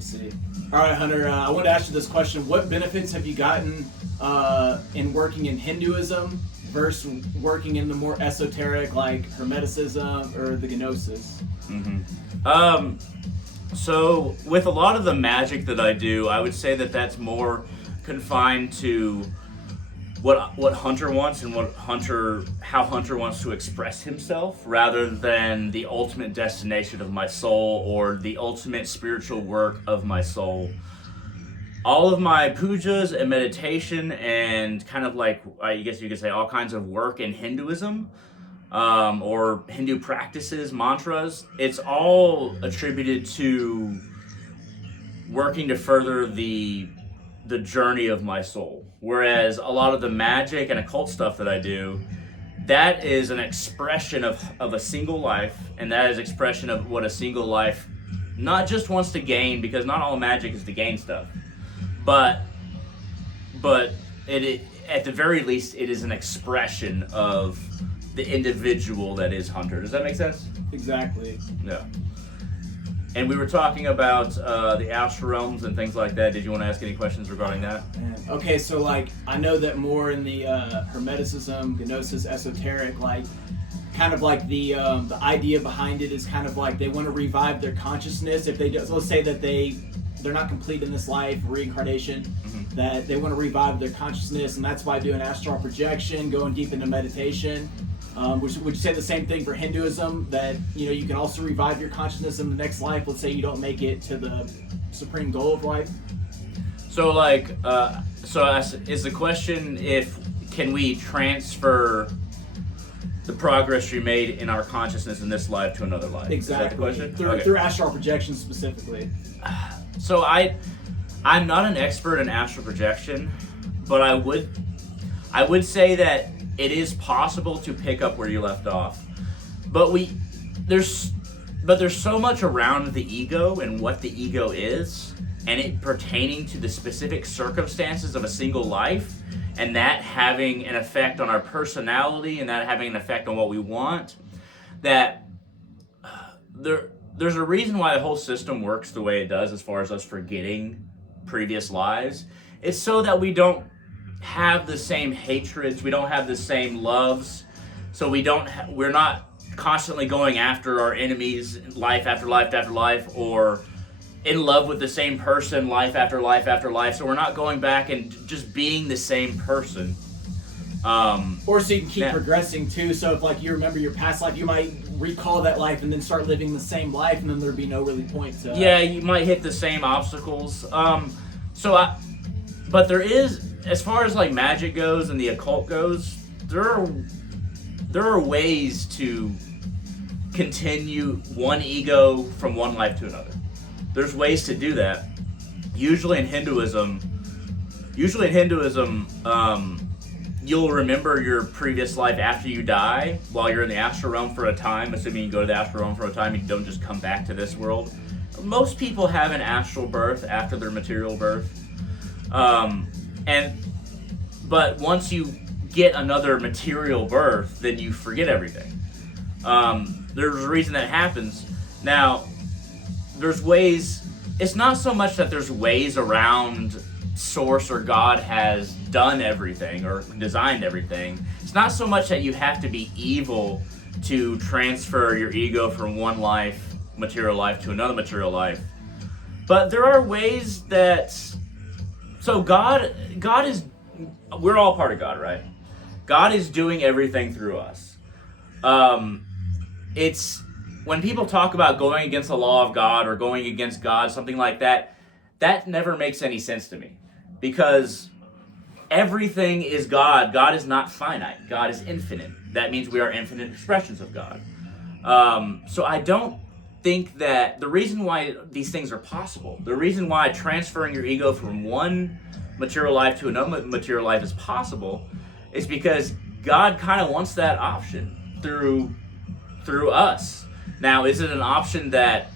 Let's see. All right, Hunter, I want to ask you this question. What benefits have you gotten in working in Hinduism versus working in the more esoteric like Hermeticism or the Gnosis? So with a lot of the magic that I do, I would say that that's more confined to what Hunter wants and how Hunter wants to express himself, rather than the ultimate destination of my soul or the ultimate spiritual work of my soul. All of my pujas and meditation and kind of like, I guess you could say, all kinds of work in Hinduism, or Hindu practices, mantras, it's all attributed to working to further the journey of my soul. Whereas a lot of the magic and occult stuff that I do, that is an expression of a single life, and that is expression of what a single life not just wants to gain, because not all magic is to gain stuff, but it at the very least it is an expression of the individual that is Hunter. Does that make sense? Exactly. Yeah. And we were talking about the astral realms and things like that. Did you want to ask any questions regarding that? Okay, so like I know that more in the Hermeticism, Gnosis, esoteric, like kind of like the idea behind it is kind of like they want to revive their consciousness. If they do, so let's say that they're not complete in this life, reincarnation, that they want to revive their consciousness, and that's why doing astral projection, going deep into meditation. Would you say the same thing for Hinduism, that you can also revive your consciousness in the next life? Let's say you don't make it to the supreme goal of life. So is the question can we transfer the progress we made in our consciousness in this life to another life? Exactly. Is that the question? Through astral projection specifically. So I'm not an expert in astral projection, but I would say that it is possible to pick up where you left off. But there's so much around the ego and what the ego is, and it pertaining to the specific circumstances of a single life, and that having an effect on our personality and that having an effect on what we want, that there's a reason why the whole system works the way it does as far as us forgetting previous lives. It's so that we don't have the same hatreds, we don't have the same loves, so we're not constantly going after our enemies life after life after life, or in love with the same person life after life after life, so we're not going back and just being the same person. Or so you can keep progressing too, so if like you remember your past life, you might recall that life and then start living the same life, and then there'd be no really point to... Yeah, you might hit the same obstacles. But there is, as far as like magic goes and the occult goes, there are ways to continue one ego from one life to another. There's ways to do that. Usually in Hinduism, you'll remember your previous life after you die while you're in the astral realm for a time, assuming you go to the astral realm for a time and you don't just come back to this world. Most people have an astral birth after their material birth. But once you get another material birth, then you forget everything. There's a reason that happens. Now, there's ways, it's not so much that there's ways around Source or God has done everything or designed everything. It's not so much that you have to be evil to transfer your ego from one life, material life, to another material life. But there are ways that... So God is... We're all part of God, right? God is doing everything through us. It's... When people talk about going against the law of God or going against God, something like that, that never makes any sense to me. Because everything is God. God is not finite. God is infinite. That means we are infinite expressions of God. So I don't think that the reason why these things are possible, the reason why transferring your ego from one material life to another material life is possible, is because God kind of wants that option through us. Now, is it an option that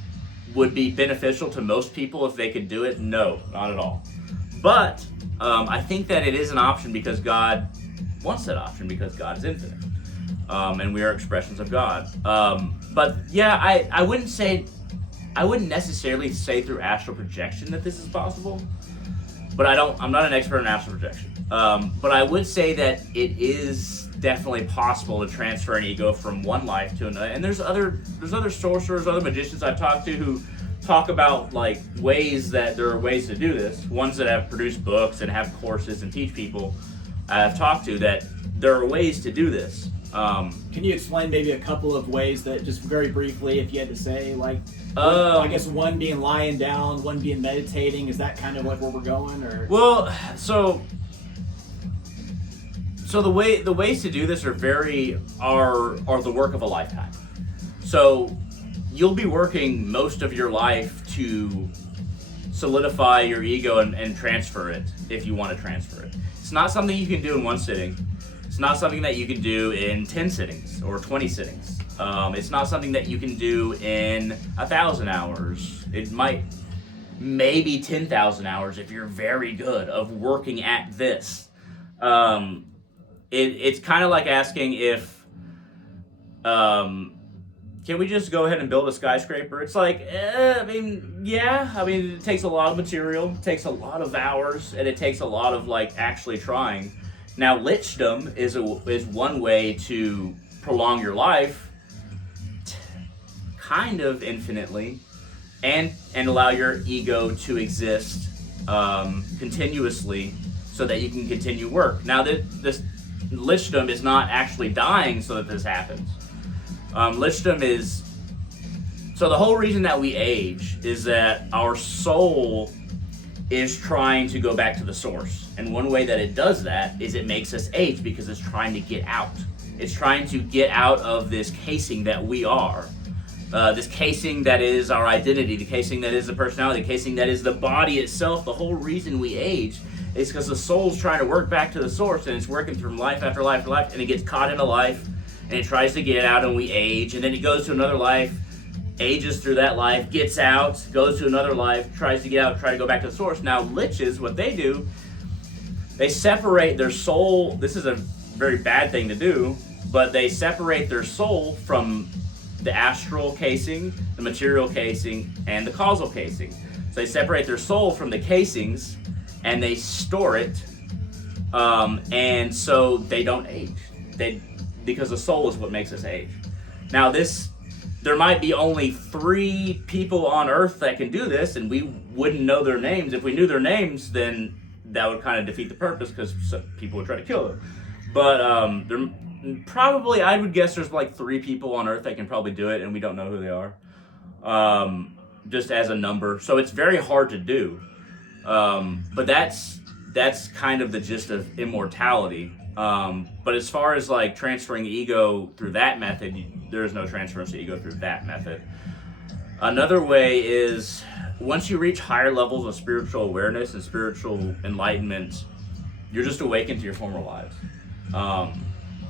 would be beneficial to most people if they could do it? No, not at all. But I think that it is an option because God wants that option, because God is infinite. And we are expressions of God. But yeah, I wouldn't say I wouldn't necessarily say through astral projection that this is possible, but I'm not an expert in astral projection. But I would say that it is definitely possible to transfer an ego from one life to another. And there's other sorcerers, other magicians I've talked to who talk about like ways that there are ways to do this. Ones that have produced books and have courses and teach people. I've talked to that there are ways to do this. Can you explain maybe a couple of ways that, just very briefly, if you had to say, like, I guess one being lying down, one being meditating? Is that kind of like where we're going, or? Well, so the ways to do this are the work of a lifetime. So you'll be working most of your life to solidify your ego and transfer it if you want to transfer it. It's not something you can do in one sitting. It's not something that you can do in 10 sittings or 20 sittings. It's not something that you can do in 1,000 hours. It might, maybe 10,000 hours if you're very good of working at this. It's kind of like asking if, can we just go ahead and build a skyscraper? It's like, it takes a lot of material, it takes a lot of hours, and it takes a lot of like actually trying. Now, lichdom is one way to prolong your life, kind of infinitely, and allow your ego to exist continuously, so that you can continue work. Now, this lichdom is not actually dying so that this happens. Lichdom is, so the whole reason that we age is that our soul is trying to go back to the source. And one way that it does that is it makes us age because it's trying to get out. It's trying to get out of this casing that we are. This casing that is our identity, the casing that is the personality, the casing that is the body itself. The whole reason we age is because the soul's trying to work back to the source, and it's working from life after life after life, and it gets caught in a life, and it tries to get out, and we age, and then it goes to another life, ages through that life, gets out, goes to another life, tries to get out, try to go back to the source. Now, liches, what they do, they separate their soul. This is a very bad thing to do, but they separate their soul from the astral casing, the material casing, and the causal casing. So they separate their soul from the casings, and they store it, and so they don't age. Because the soul is what makes us age. Now, there might be only 3 people on Earth that can do this, and we wouldn't know their names. If we knew their names, then that would kind of defeat the purpose, because people would try to kill them. But there probably, I would guess there's like 3 people on Earth that can probably do it, and we don't know who they are, just as a number. So it's very hard to do. But that's kind of the gist of immortality. But as far as like transferring ego through that method, there is no transference of ego through that method. Another way is, once you reach higher levels of spiritual awareness and spiritual enlightenment, you're just awakened to your former lives.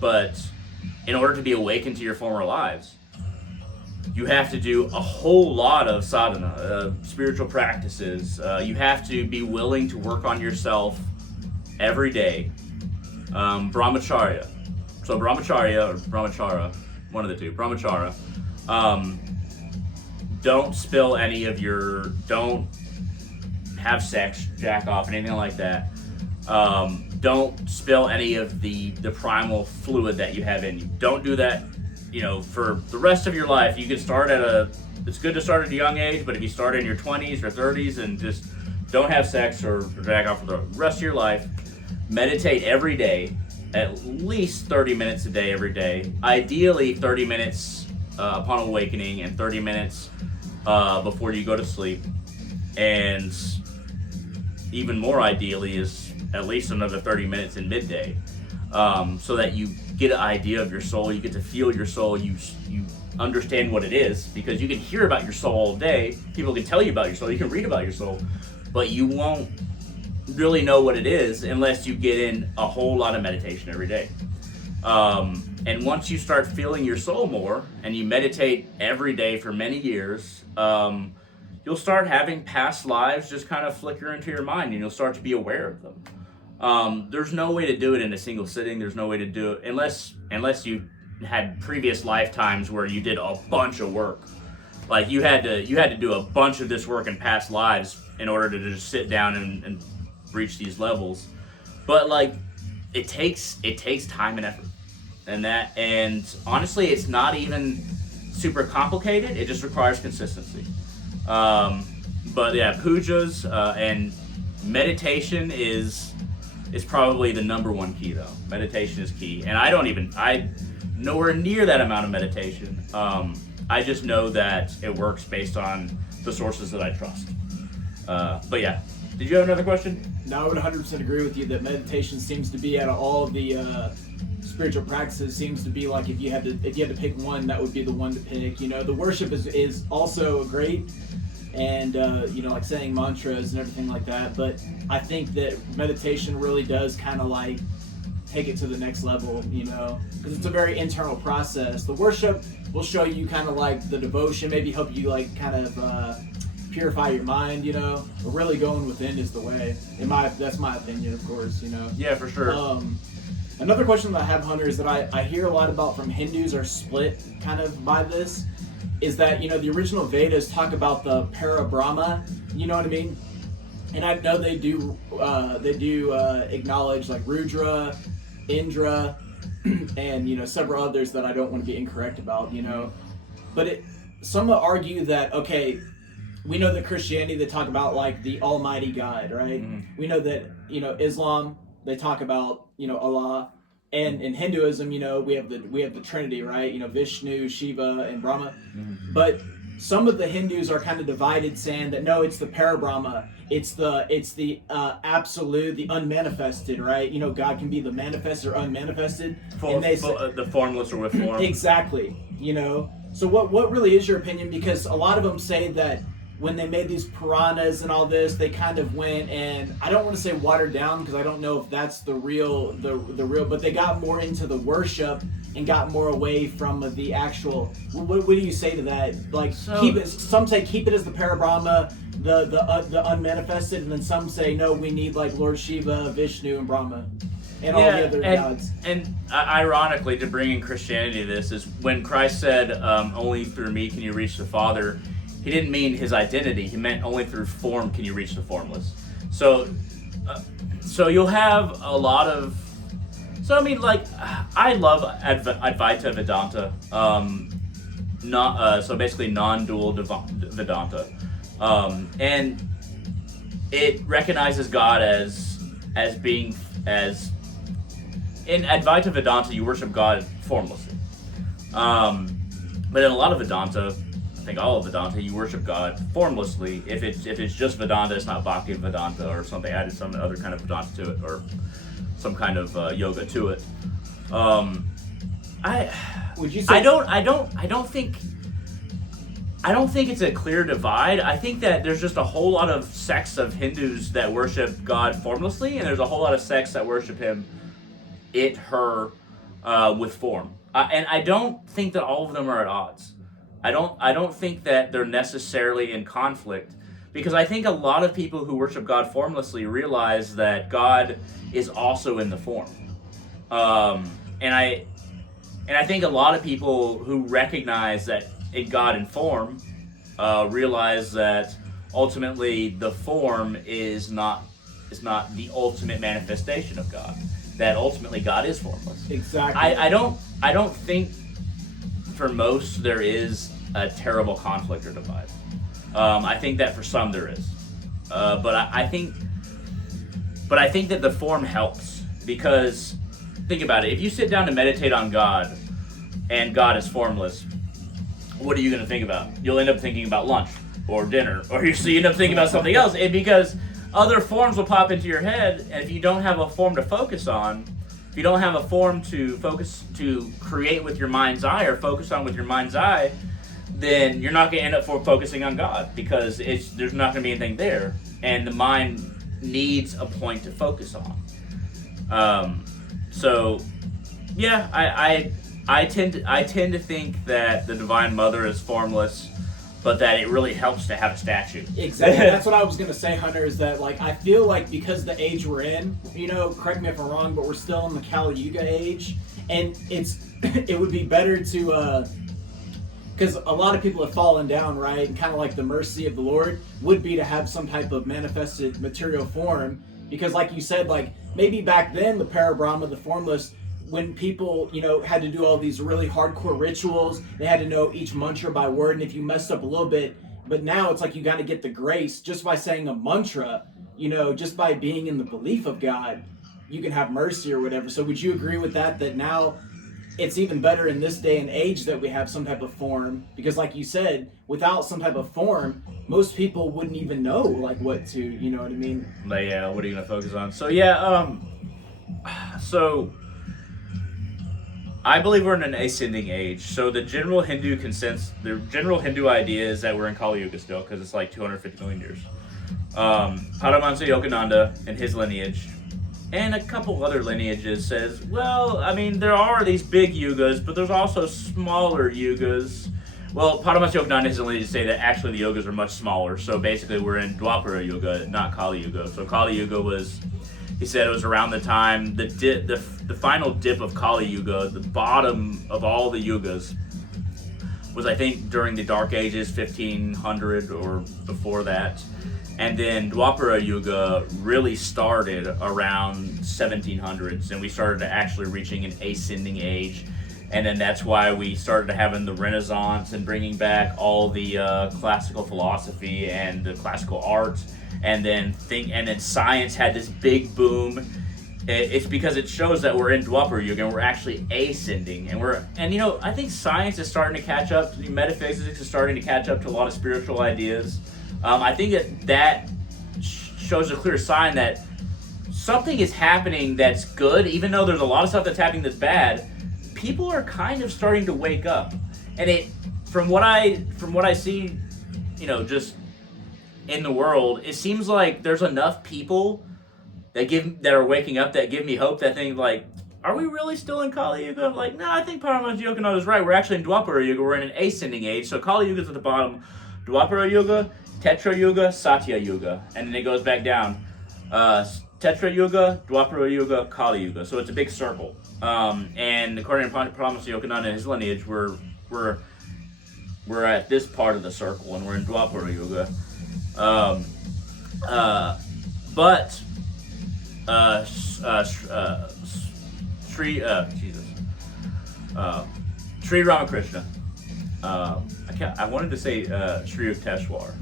But in order to be awakened to your former lives, you have to do a whole lot of sadhana, spiritual practices. You have to be willing to work on yourself every day. Brahmacharya. So brahmacharya or brahmachara, one of the two, brahmachara. Don't spill any of don't have sex, jack off, anything like that. Don't spill any of the primal fluid that you have in you. Don't do that, for the rest of your life. You can start it's good to start at a young age, but if you start in your 20s or 30s and just don't have sex or jack off for the rest of your life, meditate every day, at least 30 minutes a day every day. Ideally 30 minutes upon awakening and 30 minutes before you go to sleep. And even more ideally is at least another 30 minutes in midday, so that you get an idea of your soul, you get to feel your soul, you understand what it is, because you can hear about your soul all day, people can tell you about your soul, you can read about your soul, but you won't really know what it is unless you get in a whole lot of meditation every day. And once you start feeling your soul more, and you meditate every day for many years, you'll start having past lives just kind of flicker into your mind, and you'll start to be aware of them. There's no way to do it in a single sitting. There's no way to do it unless you had previous lifetimes where you did a bunch of work. Like you had to do a bunch of this work in past lives in order to just sit down and reach these levels. But like it takes time and effort. And honestly, it's not even super complicated. It just requires consistency. But yeah, pujas and meditation is probably the number one key though. Meditation is key, and I nowhere near that amount of meditation. I just know that it works based on the sources that I trust. But yeah, did you have another question? No, I would 100% agree with you that meditation seems to be, out of all of the spiritual practices, seems to be like if you had to pick one, that would be the one to pick. You know, the worship is also great, and you know, like saying mantras and everything like that. But I think that meditation really does kind of like take it to the next level, you know, because it's a very internal process. The worship will show you kind of like the devotion, maybe help you like kind of purify your mind, you know. But really going within is the way. That's my opinion, of course, you know. Yeah, for sure. Another question that I have, Hunter, is that I hear a lot about from Hindus are split kind of by this, is that, you know, the original Vedas talk about the para-Brahma, you know what I mean? And I know they do acknowledge like Rudra, Indra, and, you know, several others that I don't want to be incorrect about, you know. But some will argue that, okay, we know that Christianity, they talk about like the Almighty God, right? Mm-hmm. We know that, you know, Islam, they talk about, you know, Allah, and in Hinduism, you know, we have the Trinity, right? You know, Vishnu, Shiva, and Brahma. Mm-hmm. But some of the Hindus are kind of divided, saying that no, it's the para-Brahma, it's the absolute, the unmanifested, right? You know, God can be the manifested or unmanifested, and they say, the formless or with form. Exactly, you know. So what really is your opinion? Because a lot of them say that when they made these Puranas and all this, they kind of went, and I don't want to say watered down because I don't know if that's the real, but they got more into the worship and got more away from the actual. What do you say to that? Like, keep it. Some say keep it as the para-Brahma, the unmanifested, and then some say no, we need like Lord Shiva, Vishnu, and Brahma, and all the other gods. And ironically, to bring in Christianity to this, is when Christ said, "Only through me can you reach the Father." He didn't mean his identity. He meant only through form can you reach the formless. So you'll have a lot of. So I mean, like, I love Advaita Vedanta. So basically non-dual Vedanta, and it recognizes God as being as. In Advaita Vedanta, you worship God formlessly. But in a lot of Vedanta, I think all of Vedanta, you worship God formlessly. If it's just Vedanta, it's not Bhakti Vedanta or something, added some other kind of Vedanta to it, or some kind of yoga to it. Would you say? I don't think it's a clear divide. I think that there's just a whole lot of sects of Hindus that worship God formlessly, and there's a whole lot of sects that worship Him, with form. And I don't think that all of them are at odds. I don't think that they're necessarily in conflict, because I think a lot of people who worship God formlessly realize that God is also in the form. And I think a lot of people who recognize that in God in form realize that ultimately the form is not the ultimate manifestation of God. That ultimately God is formless. Exactly. I don't think for most there is a terrible conflict or divide. I think that for some there is, but I think that the form helps, because think about it. If you sit down to meditate on God, and God is formless, what are you going to think about? You'll end up thinking about lunch or dinner, or you end up thinking about something else, because other forms will pop into your head, and if you don't have a form to focus on, if you don't have a form to create with your mind's eye or focus on with your mind's eye, then you're not going to end up focusing on God, because there's not going to be anything there, and the mind needs a point to focus on. So, yeah, I tend to think that the Divine Mother is formless, but that it really helps to have a statue. Exactly. That's what I was going to say, Hunter, is that, like, I feel like because the age we're in, you know, correct me if I'm wrong, but we're still in the Kali Yuga age, and it would be better to because a lot of people have fallen down, right? And kind of like the mercy of the Lord would be to have some type of manifested material form. Because like you said, like maybe back then the Parabrahma, the formless, when people, had to do all these really hardcore rituals, they had to know each mantra by word, and if you messed up a little bit, but now it's like you got to get the grace just by saying a mantra, just by being in the belief of God, you can have mercy or whatever. So would you agree with that now it's even better in this day and age that we have some type of form? Because like you said, without some type of form, most people wouldn't even know like what to, you know what I mean? But yeah, what are you gonna focus on? So yeah, so I believe we're in an ascending age. So the general Hindu idea is that we're in Kali Yuga still, because it's like 250 million years. Paramahansa Yogananda and his lineage, and a couple other lineages, says, well, I mean, there are these big yugas, but there's also smaller yugas. Well, Paramahansa Yogananda and his lineage say that actually the yugas are much smaller. So basically we're in Dwapara Yuga, not Kali Yuga. So Kali Yuga was, he said it was around the time, the final dip of Kali Yuga, the bottom of all the yugas, was I think during the Dark Ages, 1500 or before that. And then Dwapara Yuga really started around 1700s, and we started actually reaching an ascending age. And then that's why we started having the Renaissance and bringing back all the classical philosophy and the classical art. And then science had this big boom. It's because it shows that we're in Dwapara Yuga and we're actually ascending. And I think science is starting to catch up. Metaphysics is starting to catch up to a lot of spiritual ideas. I think that shows a clear sign that something is happening that's good, even though there's a lot of stuff that's happening that's bad. People are kind of starting to wake up, and from what I see, just in the world, it seems like there's enough people that are waking up that give me hope. That think like, are we really still in Kali Yuga? I'm like, no, I think Paramahansa Yogananda is right. We're actually in Dwapara Yuga. We're in an ascending age. So Kali Yuga's at the bottom, Dwapara Yuga, Tetra Yuga, Satya Yuga, and then it goes back down. Tetra Yuga, Dwapara Yuga, Kali Yuga. So it's a big circle. And according to Paramahansa Yogananda and his lineage, we're at this part of the circle, and we're in Dwapara Yuga. Sri Ramakrishna. I wanted to say Sri Yukteswar,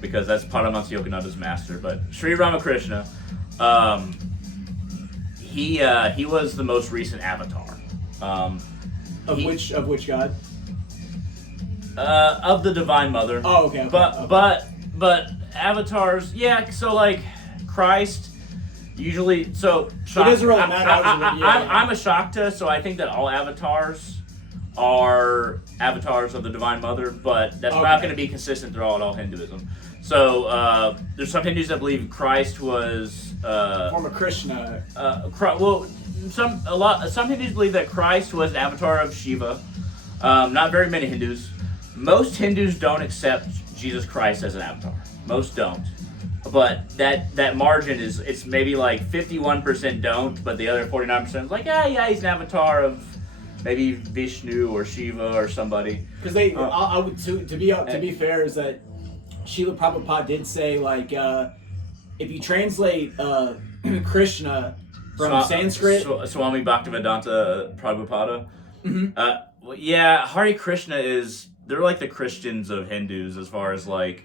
because that's Paramahansa Yogananda's master, but Sri Ramakrishna, he was the most recent avatar. Which god? Of the Divine Mother. Oh, okay. But avatars, yeah. So like Christ, usually. So it doesn't really matter. I'm a Shakta, so I think that all avatars are avatars of the Divine Mother, but that's not going to be consistent throughout all Hinduism. So there's some Hindus that believe Christ was form of Krishna. Some Hindus believe that Christ was an avatar of Shiva. Not very many Hindus. Most Hindus don't accept Jesus Christ as an avatar. Most don't. But that margin it's maybe like 51% don't, but the other 49% is like, yeah, he's an avatar of maybe Vishnu or Shiva or somebody. Because I would to be fair, is that Srila Prabhupada did say, like, if you translate Krishna from Sanskrit, Swami Bhaktivedanta Prabhupada. Mm-hmm. Yeah, Hare Krishna they're like the Christians of Hindus, as far as like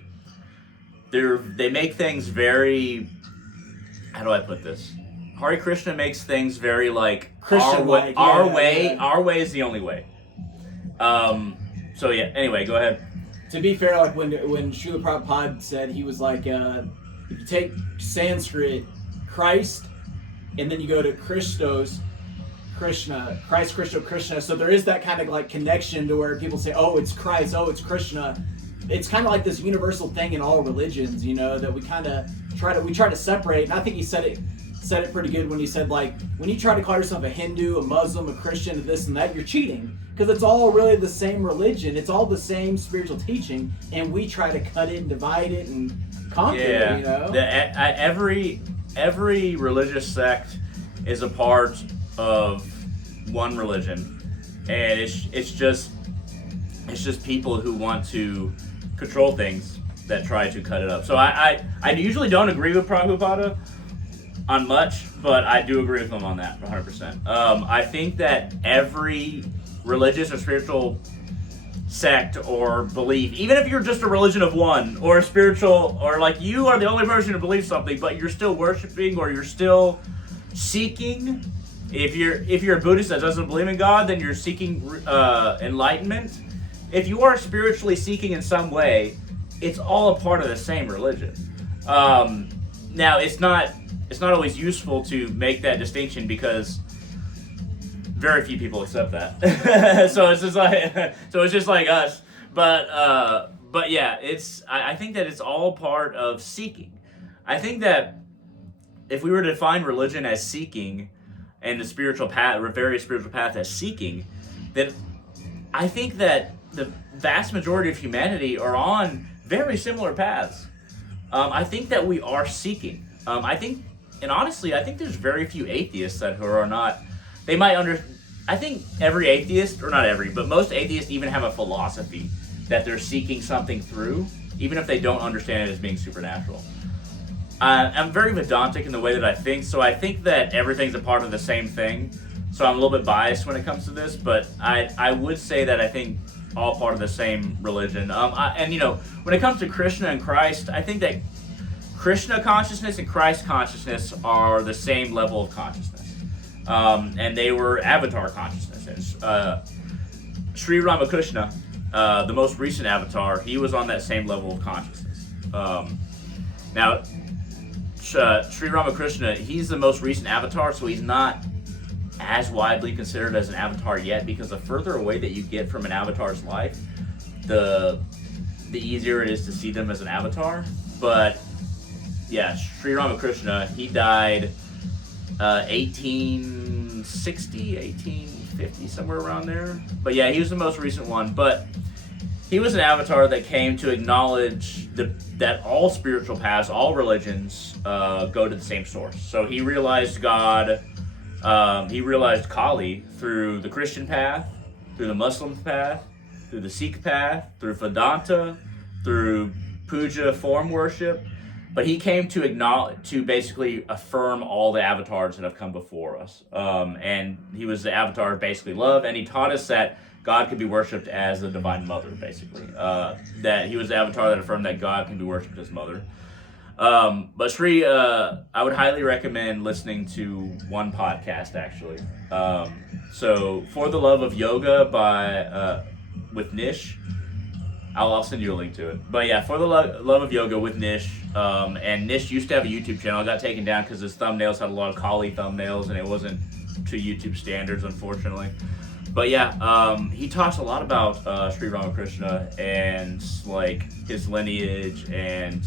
they make things very, how do I put this? Hare Krishna makes things very like Christian way. Our way is the only way. So yeah. Anyway, go ahead. To be fair, like when Srila Prabhupada said, he was like, if you take Sanskrit, Christ, and then you go to Christos, Krishna, Christ, Krishna. So there is that kind of like connection to where people say, oh, it's Christ, oh, it's Krishna. It's kind of like this universal thing in all religions, that we kind of try to separate. And I think he said it pretty good when he said, like, when you try to call yourself a Hindu, a Muslim, a Christian, this and that, you're cheating, because it's all really the same religion. It's all the same spiritual teaching, and we try to cut it and divide it and conquer it. Every religious sect is a part of one religion, and it's just It's just people who want to control things that try to cut it up. So I usually don't agree with Prabhupada on much, but I do agree with him on that 100%. I think that every religious or spiritual sect or belief, even if you're just a religion of one or a spiritual, or like you are the only person who believes something, but you're still worshiping or you're still seeking. If you're a Buddhist that doesn't believe in God, then you're seeking enlightenment. If you are spiritually seeking in some way, it's all a part of the same religion. Now, it's not always useful to make that distinction because very few people accept that. so it's just like us. But yeah, I think that it's all part of seeking. I think that if we were to define religion as seeking and the spiritual path, or various spiritual paths as seeking, then I think that the vast majority of humanity are on very similar paths. I think that we are seeking. Honestly, I think there's very few atheists who are not. They might I think every atheist, or not every, but most atheists even have a philosophy that they're seeking something through, even if they don't understand it as being supernatural. I'm very Vedantic in the way that I think, so I think that everything's a part of the same thing. So I'm a little bit biased when it comes to this, but I would say that I think all part of the same religion. When it comes to Krishna and Christ, I think that Krishna consciousness and Christ consciousness are the same level of consciousness. And they were avatar consciousnesses. Sri Ramakrishna, the most recent avatar, he was on that same level of consciousness. Now, Sri Ramakrishna, he's the most recent avatar, so he's not as widely considered as an avatar yet, because the further away that you get from an avatar's life, the easier it is to see them as an avatar. But yeah, Sri Ramakrishna, he died 1860, 1850, somewhere around there. But yeah, he was the most recent one. But he was an avatar that came to acknowledge that all spiritual paths, all religions, go to the same source. So he realized God, he realized Kali through the Christian path, through the Muslim path, through the Sikh path, through Vedanta, through puja, form worship. But he came to basically affirm all the avatars that have come before us. And he was the avatar of basically love, and he taught us that God could be worshipped as the Divine Mother, basically. That he was the avatar that affirmed that God can be worshipped as Mother. But Sri, I would highly recommend listening to one podcast, actually. So, For the Love of Yoga with Nish. I'll send you a link to it. But yeah, For the Love of Yoga with Nish. And Nish used to have a YouTube channel. It got taken down because his thumbnails had a lot of Kali thumbnails, and it wasn't to YouTube standards, unfortunately. But yeah, he talks a lot about Sri Ramakrishna and like his lineage and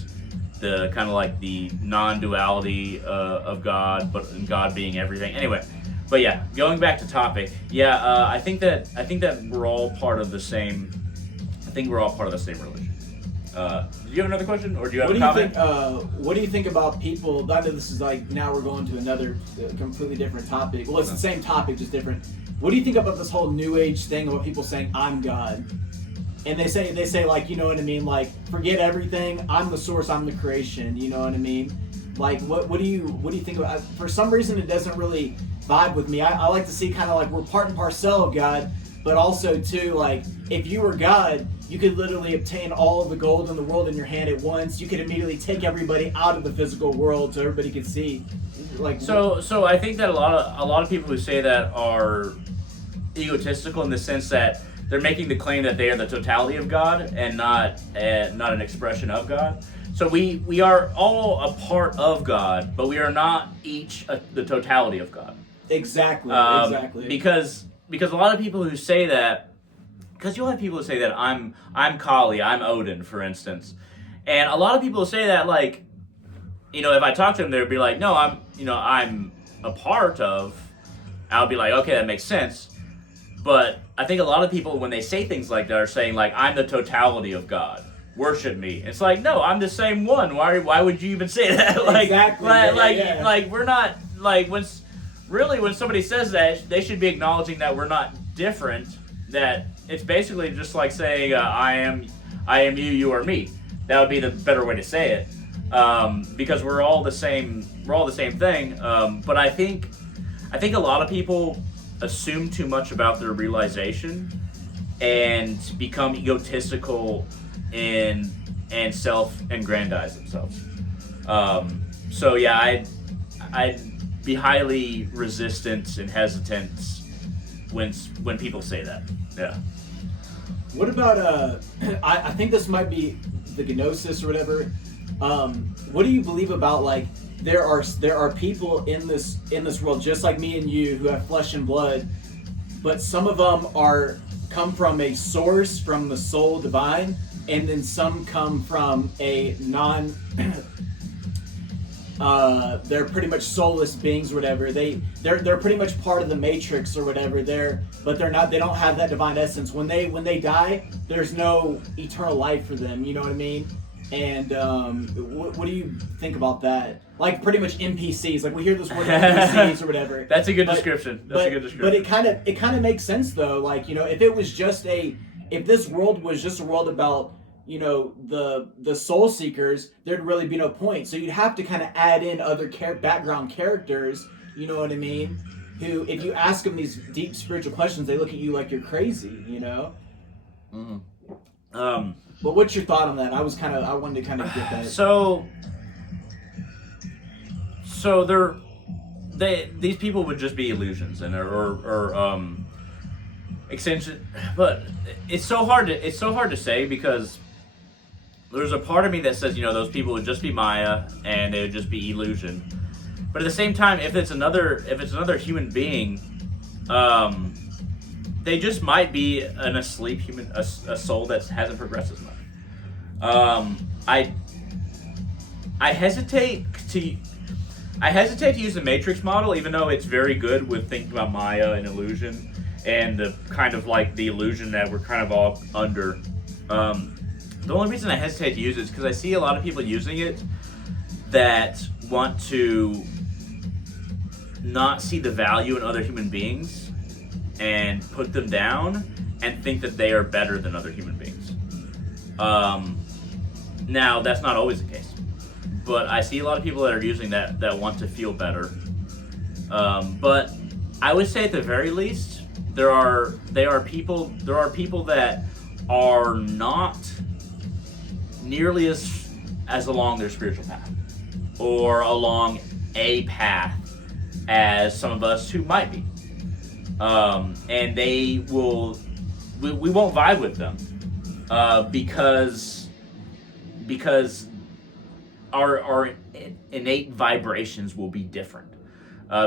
the kind of like the non-duality of God, but God being everything. Anyway, but yeah, going back to topic. Yeah, I think that we're all part of the same. I think we're all part of the same religion. Do you have another question, or do you have a comment? What do you think about people? I know this is like, now we're going to another completely different topic. Well, it's the same topic, just different. What do you think about this whole New Age thing about people saying I'm God, and they say like, you know what I mean? Like, forget everything. I'm the source. I'm the creation. You know what I mean? Like, what do you think about? For some reason, it doesn't really vibe with me. I like to see kind of like we're part and parcel of God, but also too, like, if you were God, you could literally obtain all of the gold in the world in your hand at once. You could immediately take everybody out of the physical world so everybody could see. Like, so I think that a lot of people who say that are egotistical in the sense that they're making the claim that they are the totality of God and not an expression of God. So we are all a part of God, but we are not each the totality of God. Exactly. Because a lot of people who say that, because you'll have people who say that I'm Kali, I'm Odin, for instance, and a lot of people say that, like, you know, if I talk to them, they'll be like, no, I'm a part of. I'll be like, okay, that makes sense. But I think a lot of people, when they say things like that, are saying like, I'm the totality of God. Worship me. It's like, no, I'm the same one. Why would you even say that? Like, exactly. Like we're not, like, when somebody says that, they should be acknowledging that we're not different. That it's basically just like saying I am you, you are me. That would be the better way to say it, because we're all the same thing. But I think a lot of people assume too much about their realization and become egotistical and self-aggrandize themselves. So yeah, I'd be highly resistant and hesitant when people say that. Yeah. What about I think this might be the gnosis or whatever. What do you believe about like there are people in this world just like me and you who have flesh and blood, but some of them come from a source, from the soul divine, and then some come from a non they're pretty much soulless beings or whatever. They're pretty much part of the matrix or whatever. But they're not. They don't have that divine essence. When they die, there's no eternal life for them. You know what I mean? And what do you think about that? Like pretty much NPCs. Like we hear this word NPCs or whatever. That's a good description. That's a good description. But it kind of makes sense though. Like if this world was just a world about the soul seekers, there'd really be no point. So you'd have to kind of add in other background characters, you know what I mean? Who, if you ask them these deep spiritual questions, they look at you like you're crazy, you know? Mm-hmm. But what's your thought on that? I wanted to kind of get that. So these people would just be illusions or extension, but it's so hard to say because there's a part of me that says, those people would just be Maya and it would just be illusion. But at the same time, if it's another human being, they just might be an asleep human, a soul that hasn't progressed as much. I hesitate to use the Matrix model, even though it's very good with thinking about Maya and illusion and the kind of like the illusion that we're kind of all under. The only reason I hesitate to use it is because I see a lot of people using it that want to not see the value in other human beings and put them down and think that they are better than other human beings. Now, that's not always the case, but I see a lot of people that are using that want to feel better. But I would say at the very least, there are people that are not nearly as along their spiritual path or along a path as some of us who might be, and we won't vibe with them because our innate vibrations will be different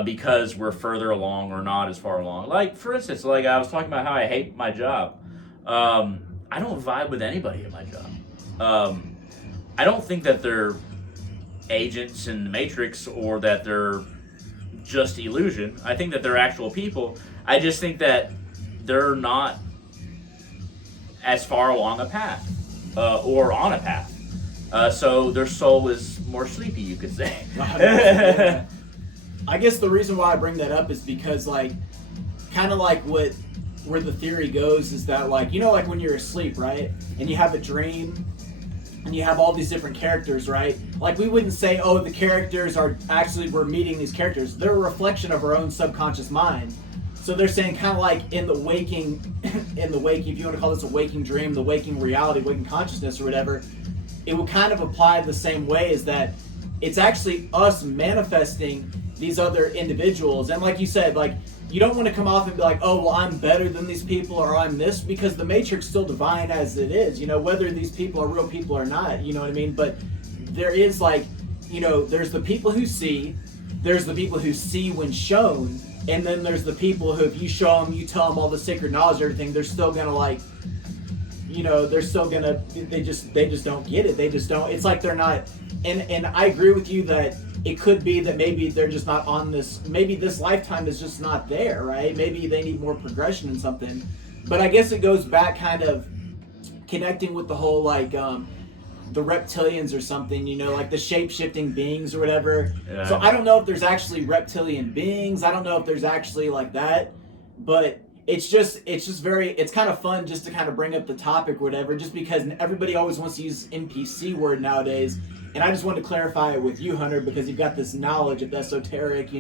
because we're further along or not as far along. Like for instance, like I was talking about how I hate my job. I don't vibe with anybody at my job. I don't think that they're agents in the Matrix or that they're just illusion. I think that they're actual people. I just think that they're not as far along a path or on a path. So their soul is more sleepy, you could say. I guess the reason why I bring that up is because kind of like where the theory goes is that like when you're asleep, right, and you have a dream and you have all these different characters, right? Like we wouldn't say, oh, the characters are actually, we're meeting these characters. They're a reflection of our own subconscious mind. So they're saying kind of like in the waking, if you want to call this a waking dream, the waking reality, waking consciousness or whatever, it will kind of apply the same way, is that it's actually us manifesting these other individuals. And like you said, like you don't want to come off and be like, oh, well, I'm better than these people or I'm this, because the Matrix still divine as it is, whether these people are real people or not, you know what I mean? But there is there's the people who see, there's the people who see when shown, and then there's the people who, if you show them, you tell them all the sacred knowledge, everything, they're still gonna they just don't get it. They just don't, it's like they're not, and I agree with you that it could be that maybe they're just not on this, maybe this lifetime is just not there, right? Maybe they need more progression in something. But I guess it goes back kind of connecting with the whole the reptilians or something, like the shape-shifting beings or whatever. Yeah. So I don't know if there's actually reptilian beings. I don't know if there's actually like that. But it's kind of fun just to kind of bring up the topic or whatever, just because everybody always wants to use NPC word nowadays. And I just wanted to clarify it with you, Hunter, because you've got this knowledge of the esoteric,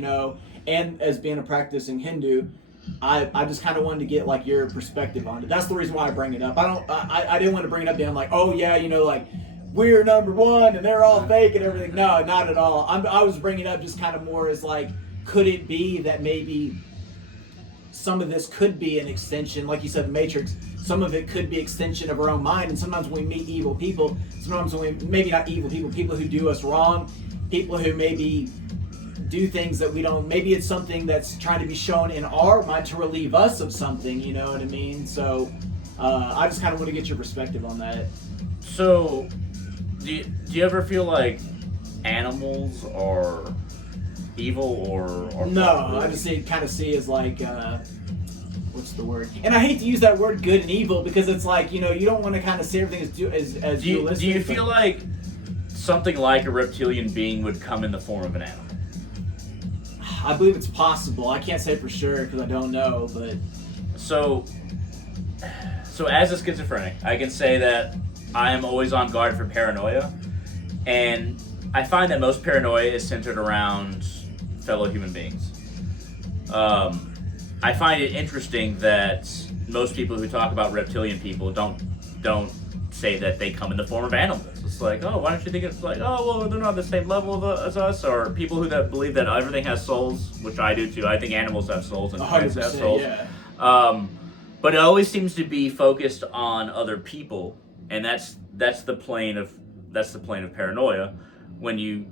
and as being a practicing Hindu, I just kind of wanted to get like your perspective on it. That's the reason why I bring it up. I didn't want to bring it up being like, oh yeah, like we're number one and they're all fake and everything. No, not at all. I was bringing it up just kind of more as like, could it be that maybe some of this could be an extension, like you said, the Matrix, some of it could be extension of our own mind. And sometimes when we meet evil people, sometimes when we, maybe not evil people who do us wrong, people who maybe do things that we don't, maybe it's something that's trying to be shown in our mind to relieve us of something, you know what I mean? So I just kind of want to get your perspective on that. So do you ever feel like animals are evil or no? I just kind of see as like what's the word? And I hate to use that word good and evil because it's like, you don't want to kind of see everything as dualistic. Do you feel like something like a reptilian being would come in the form of an animal? I believe it's possible. I can't say for sure because I don't know, but so as a schizophrenic, I can say that I am always on guard for paranoia, and I find that most paranoia is centered around fellow human beings. I find it interesting that most people who talk about reptilian people don't say that they come in the form of animals. It's like, oh, why don't you think it's like, oh, well, they're not the same level as us, or people that believe that everything has souls, which I do too. I think animals have souls and plants have souls. Yeah. But it always seems to be focused on other people, and that's the plane of paranoia. When you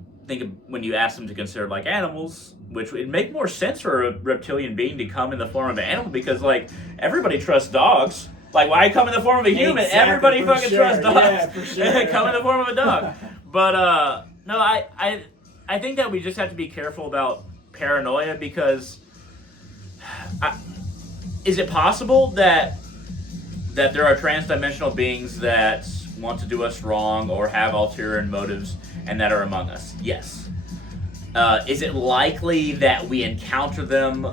ask them to consider like animals, which would make more sense for a reptilian being to come in the form of an animal, because like everybody trusts dogs. Like, why come in the form of a human? Exactly, everybody fucking sure. trusts dogs. Yeah, for sure. Come in the form of a dog. But no, I think that we just have to be careful about paranoia, because is it possible that there are transdimensional beings that want to do us wrong or have ulterior motives and that are among us? Yes. Is it likely that we encounter them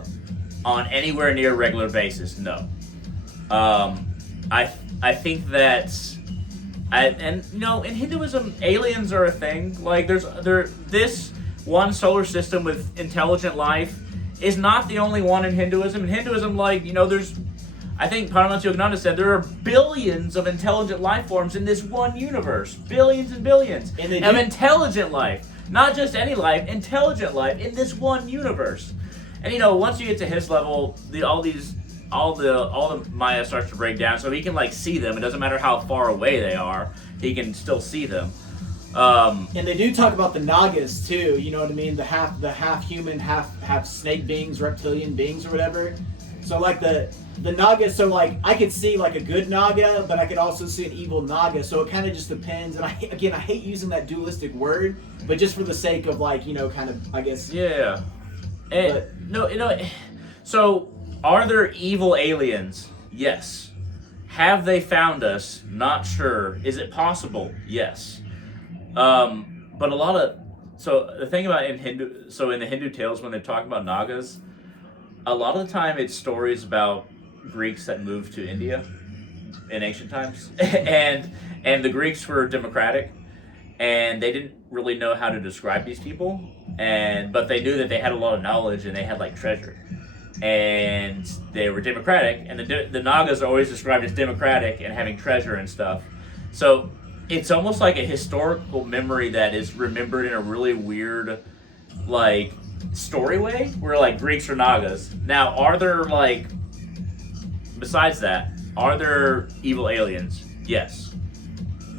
on anywhere near a regular basis? No. I think that in Hinduism, aliens are a thing. Like this one solar system with intelligent life is not the only one in Hinduism. In Hinduism, I think Paramahansa Yogananda said there are billions of intelligent life forms in this one universe. Billions and billions of intelligent life. Not just any life, intelligent life in this one universe. And once you get to his level, all the Maya starts to break down, so he can see them. It doesn't matter how far away they are, he can still see them. And they do talk about the Nagas too. You know what I mean? The half human, half snake beings, reptilian beings, or whatever. So the Naga, so I could see a good Naga, but I could also see an evil Naga. So it kind of just depends. And I hate using that dualistic word, but just for the sake of kind of, I guess. Yeah. So are there evil aliens? Yes. Have they found us? Not sure. Is it possible? Yes. But the thing about in the Hindu tales, when they talk about Nagas, a lot of the time it's stories about Greeks that moved to India in ancient times, and the Greeks were democratic, and they didn't really know how to describe these people, but they knew that they had a lot of knowledge and they had treasure, and they were democratic, and the Nagas are always described as democratic and having treasure and stuff. So it's almost like a historical memory that is remembered in a really weird story way, where Greeks are Nagas. Now, are there besides that, are there evil aliens? Yes.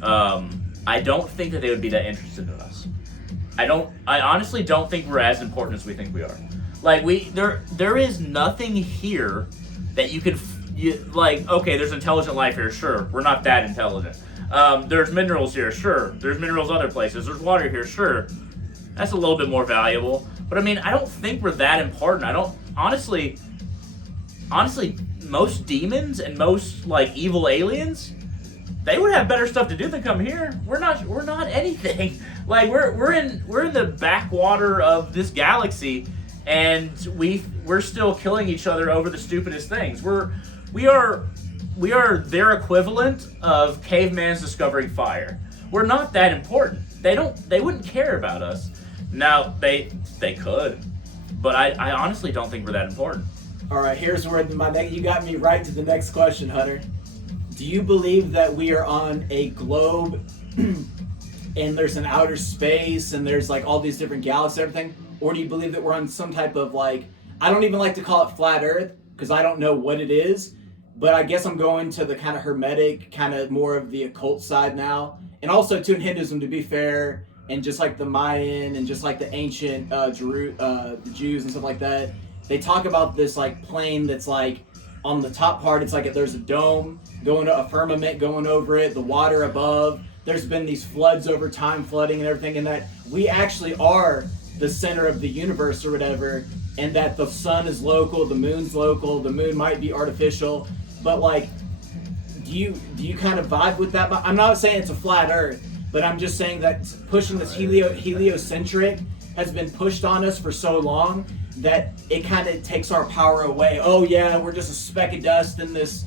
I don't think that they would be that interested in us. I honestly don't think we're as important as we think we are. There is nothing here that you can okay, there's intelligent life here, sure. We're not that intelligent. There's minerals here, sure. There's minerals other places. There's water here, sure. That's a little bit more valuable. But I don't think we're that important. I don't honestly, most demons and most evil aliens, they would have better stuff to do than come here. We're not anything. We're in the backwater of this galaxy, and we're still killing each other over the stupidest things. We are their equivalent of caveman's discovering fire. We're not that important. They wouldn't care about us. Now they could, but I honestly don't think we're that important. All right, here's where you got me right to the next question, Hunter. Do you believe that we are on a globe and there's an outer space and there's like all these different galaxies and everything? Or do you believe that we're on some type of like, I don't even like to call it flat earth because I don't know what it is, but I guess I'm going to the kind of hermetic, kind of more of the occult side now. And also too in Hinduism, to be fair, and just like the Mayan and just like the ancient the Jews and stuff like that, they talk about this like plane that's like on the top part, it's like there's a dome going to a firmament going over it, the water above. There's been these floods over time, flooding and everything, and that we actually are the center of the universe or whatever, and that the sun is local, the moon's local, the moon might be artificial, but like, do you kind of vibe with that? I'm not saying it's a flat earth, but I'm just saying that pushing this heliocentric has been pushed on us for so long that it kind of takes our power away. Oh yeah, we're just a speck of dust in this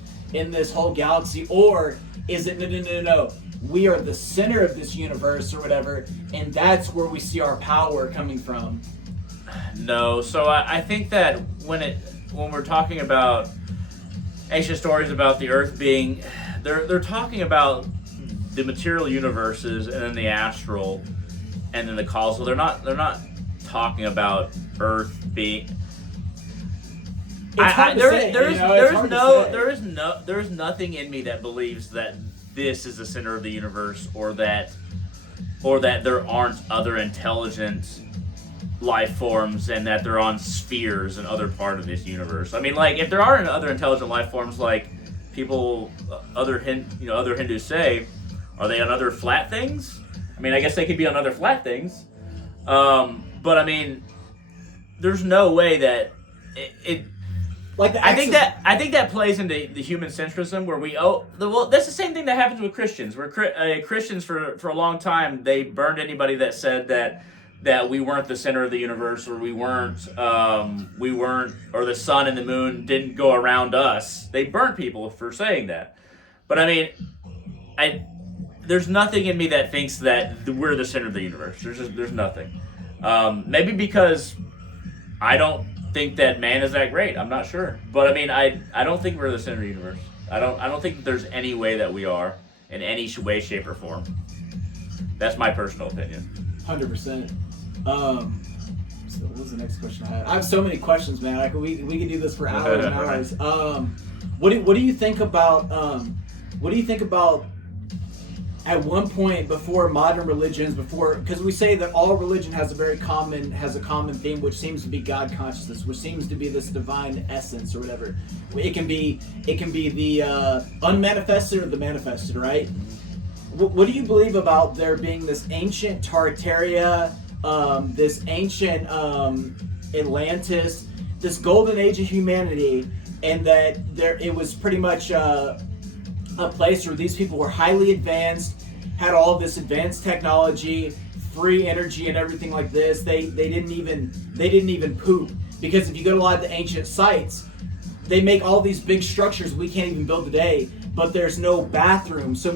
whole galaxy. Or is it no, we are the center of this universe or whatever, and that's where we see our power coming from? No, so I think that when we're talking about ancient stories about the Earth being, they're talking about the material universes and then the astral and then the causal. They're not talking about Earth being. There's nothing in me that believes that this is the center of the universe, or that there aren't other intelligent life forms and that they're on spheres and other part of this universe. I mean, like, if there aren't other intelligent life forms, like other Hindus say, are they on other flat things? I mean, I guess they could be on other flat things. But I mean, there's no way that it like I think that plays into the human centrism where that's the same thing that happens with Christians. Where Christians for a long time, they burned anybody that said that we weren't the center of the universe, or we weren't, or the sun and the moon didn't go around us. They burnt people for saying that. But I mean, there's nothing in me that thinks that we're the center of the universe. There's nothing. Maybe because I don't think that man is that great. I'm not sure. But I mean, I don't think we're the center of the universe. I don't think that there's any way that we are in any way, shape, or form. That's my personal opinion. 100%. So what was the next question I had? I have so many questions, man. Like we could do this for hours and hours. What do you think about at one point before modern religions, because we say that all religion has a common theme, which seems to be God consciousness, which seems to be this divine essence or whatever. It can be the unmanifested or the manifested, right? What do you believe about there being this ancient Tartaria, this ancient Atlantis, this golden age of humanity, and that it was pretty much a place where these people were highly advanced, had all this advanced technology, free energy and everything like this. They didn't even poop, because if you go to a lot of the ancient sites, they make all these big structures we can't even build today, but there's no bathroom. So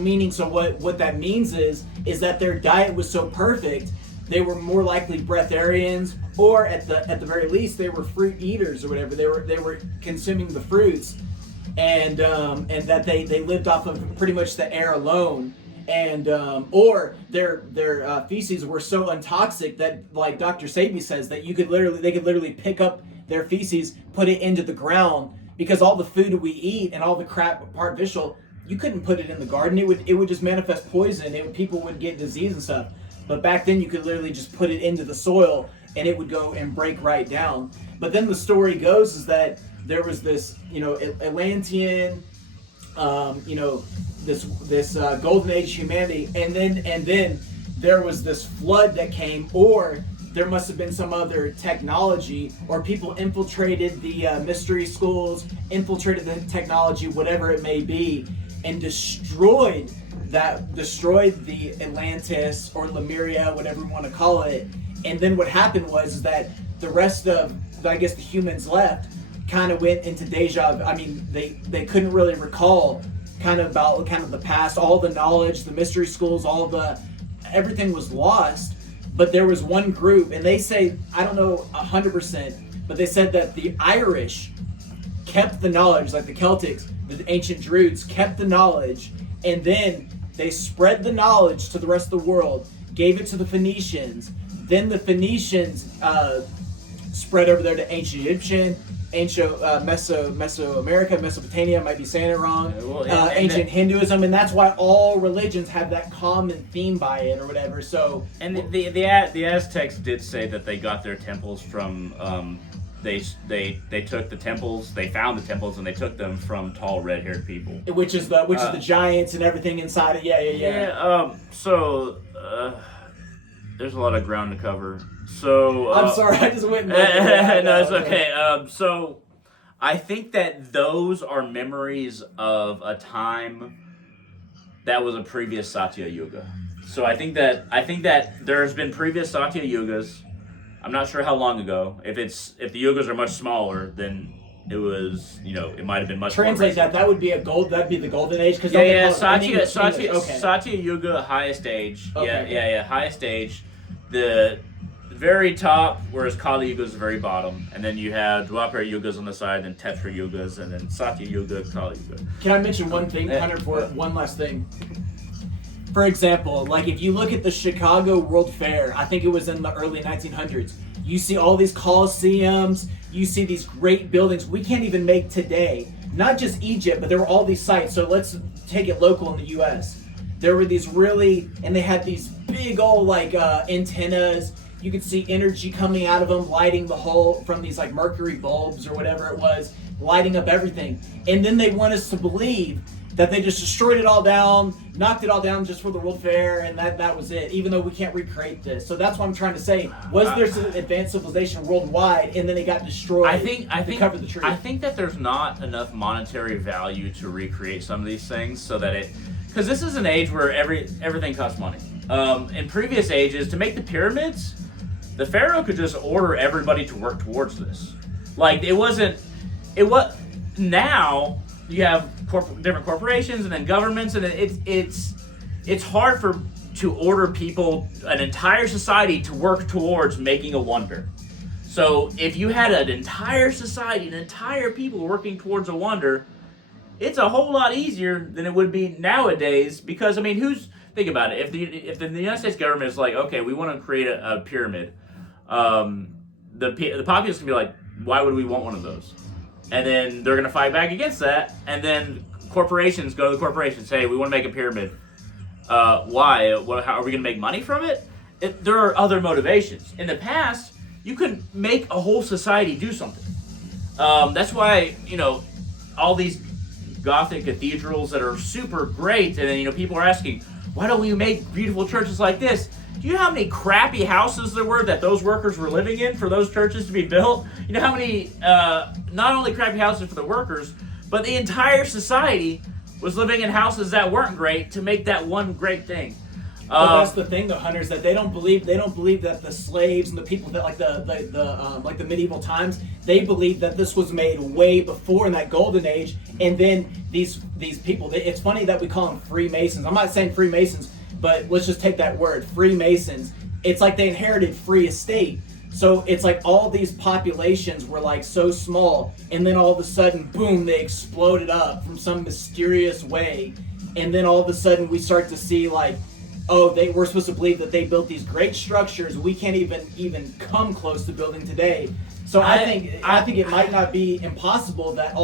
what that means is that their diet was so perfect, they were more likely breatharians, or at the very least they were fruit eaters or whatever. They were consuming the fruits, and that they lived off of pretty much the air alone, and or their feces were so untoxic that, like Dr. Sabi says, that they could literally pick up their feces, put it into the ground, because all the food we eat and all the crap artificial, you couldn't put it in the garden. It would just manifest poison. People would get disease and stuff. But back then you could literally just put it into the soil and it would go and break right down. But then the story goes is that there was this, Atlantean, this golden age of humanity, and then there was this flood that came, or there must have been some other technology, or people infiltrated the mystery schools, infiltrated the technology, whatever it may be, and destroyed the Atlantis or Lemuria, whatever you want to call it. And then what happened was that the rest of I guess the humans left kind of went into deja. I mean, they couldn't really recall kind of the past, all the knowledge, the mystery schools, everything was lost. But there was one group, and they say, I don't know 100%, but they said that the Irish kept the knowledge, like the Celtics, the ancient Druids kept the knowledge, and then they spread the knowledge to the rest of the world, gave it to the Phoenicians. Then the Phoenicians spread over there to ancient Egyptian, ancient Mesoamerica, Mesopotamia, I might be saying it wrong, ancient Hinduism, and that's why all religions have that common theme by it or whatever. So, and the Aztecs did say that they got their temples from they took the temples, they found the temples, and they took them from tall red-haired people, which is the giants and everything inside it. Yeah. So there's a lot of ground to cover. So I'm sorry, I just went. No, it's okay. So I think that those are memories of a time that was a previous Satya Yuga. So I think that there's been previous Satya Yugas. I'm not sure how long ago. If the Yugas are much smaller, then it was, it might have been much. Translate that. That'd be the golden age. Cause Satya Yuga, highest age. Okay. Yeah. Highest age. The very top, whereas Kali Yuga is the very bottom, and then you have Dwapara Yugas on the side, and Tetra Yugas, and then Satya Yuga, Kali Yuga. Can I mention one thing, Hunter, for one last thing? For example, like if you look at the Chicago World Fair, I think it was in the early 1900s, you see all these coliseums, you see these great buildings we can't even make today. Not just Egypt, but there were all these sites. So let's take it local in the U.S. There were these and they had these big old antennas. You could see energy coming out of them, lighting the whole from these like mercury bulbs or whatever it was, lighting up everything. And then they want us to believe that they just destroyed it all down, knocked it all down just for the World Fair, and that was it, even though we can't recreate this. So that's what I'm trying to say. Was there some advanced civilization worldwide, and then it got destroyed to cover the tree? I think that there's not enough monetary value to recreate some of these things so that because this is an age where everything costs money. In previous ages, to make the pyramids, the pharaoh could just order everybody to work towards this. Like now you have different corporations and then governments, and it's hard to order people, an entire society, to work towards making a wonder. So if you had an entire society, an entire people working towards a wonder, it's a whole lot easier than it would be nowadays. Because think about it, if the United States government is like, okay, we want to create a pyramid, the populace can be like, why would we want one of those? And then they're going to fight back against that, and then corporations go to the corporations, say, we want to make a pyramid. Why? How are we going to make money from it? There are other motivations. In the past, you could make a whole society do something. That's why, all these Gothic cathedrals that are super great, and then, people are asking, why don't we make beautiful churches like this? Do you know how many crappy houses there were that those workers were living in for those churches to be built? You know how many, not only crappy houses for the workers, but the entire society was living in houses that weren't great to make that one great thing. Well, that's the thing, though, Hunter, is that they don't believe that the slaves and the people that like the medieval times, they believe that this was made way before in that golden age, and then these people. It's funny that we call them Freemasons. I'm not saying Freemasons, but let's just take that word, Freemasons. It's like they inherited free estate. So it's like all these populations were like so small, and then all of a sudden, boom, they exploded up from some mysterious way, and then all of a sudden we start to see like, we're supposed to believe that they built these great structures we can't even come close to building today. So I think it might not be impossible that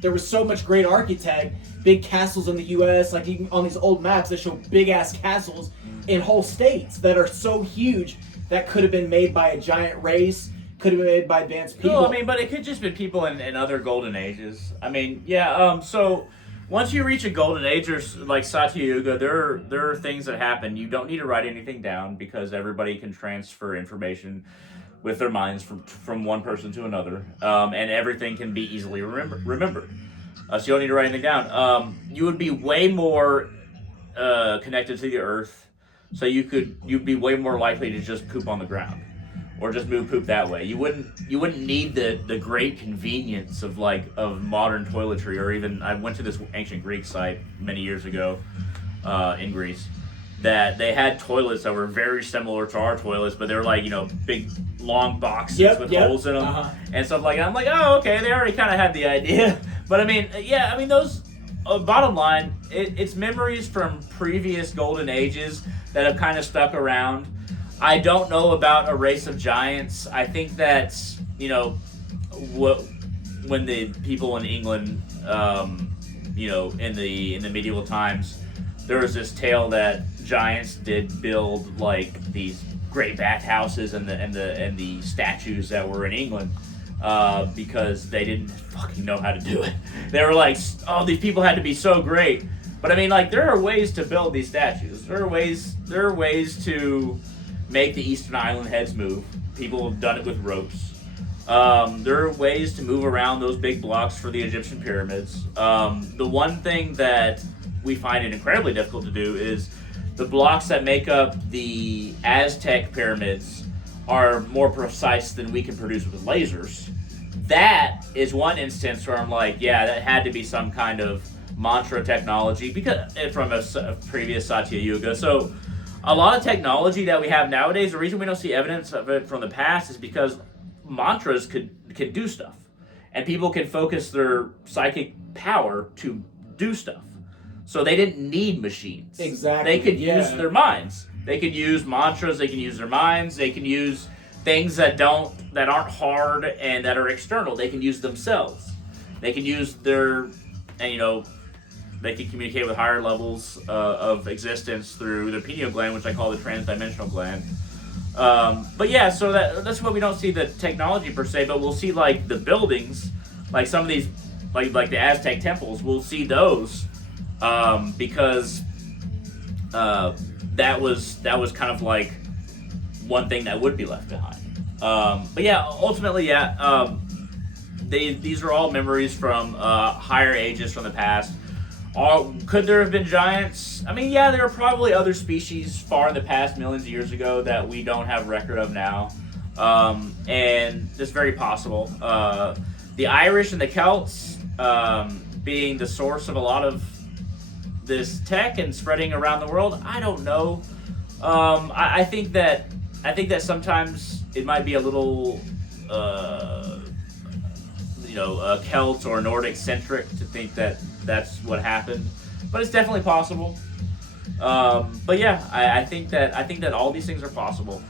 there was so much great architect, big castles in the U.S. Like even on these old maps, they show big ass castles in whole states that are so huge that could have been made by a giant race, could have been made by advanced people. No, but it could just be people in other golden ages. So once you reach a golden age, or like Satya Yuga, there are things that happen. You don't need to write anything down because everybody can transfer information with their minds from one person to another, and everything can be easily remembered. So you don't need to write anything down. You would be way more connected to the earth, so you'd be way more likely to just poop on the ground. or just move poop that way. You wouldn't need the great convenience of modern toiletry, or even I went to this ancient Greek site many years ago in Greece that they had toilets that were very similar to our toilets, but they were like, big long boxes with holes in them and stuff like that. I'm like, oh, okay, they already kind of had the idea. But I mean, those, bottom line, it's memories from previous golden ages that have kind of stuck around. I don't know about a race of giants. I think that's, when the people in England, in the medieval times, there was this tale that giants did build like these great bathhouses and the statues that were in England because they didn't fucking know how to do it. They were like, oh, these people had to be so great. But I mean, like, there are ways to build these statues. There are ways to make the Eastern Island heads move. People have done it with ropes. There are ways to move around those big blocks for the Egyptian pyramids. The one thing that we find it incredibly difficult to do is the blocks that make up the Aztec pyramids are more precise than we can produce with lasers. That is one instance where I'm like, yeah, that had to be some kind of mantra technology because from a previous Satya Yuga. So a lot of technology that we have nowadays, the reason we don't see evidence of it from the past is because mantras can do stuff. And people can focus their psychic power to do stuff. So they didn't need machines. Exactly. They could use their minds. They could use mantras, they can use their minds, they can use things that aren't hard and that are external. They can use themselves. They can use they can communicate with higher levels of existence through their pineal gland, which I call the transdimensional gland. But yeah, so that's what we don't see the technology per se, but we'll see like the buildings, like some of these, like the Aztec temples. We'll see those because that was kind of like one thing that would be left behind. But yeah, ultimately, these are all memories from higher ages from the past. Could there have been giants? I mean, yeah, there are probably other species far in the past, millions of years ago, that we don't have record of now. And it's very possible. The Irish and the Celts being the source of a lot of this tech and spreading around the world, I don't know. I think that sometimes it might be a little Celt or Nordic centric to think that that's what happened, but it's definitely possible. But yeah, I think that all these things are possible.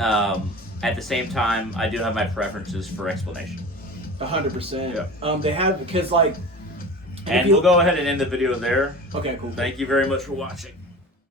At the same time, I do have my preferences for explanation. 100%. Yeah. They have, because like, and we'll go ahead and end the video there. Okay, cool. Thank you very much for watching.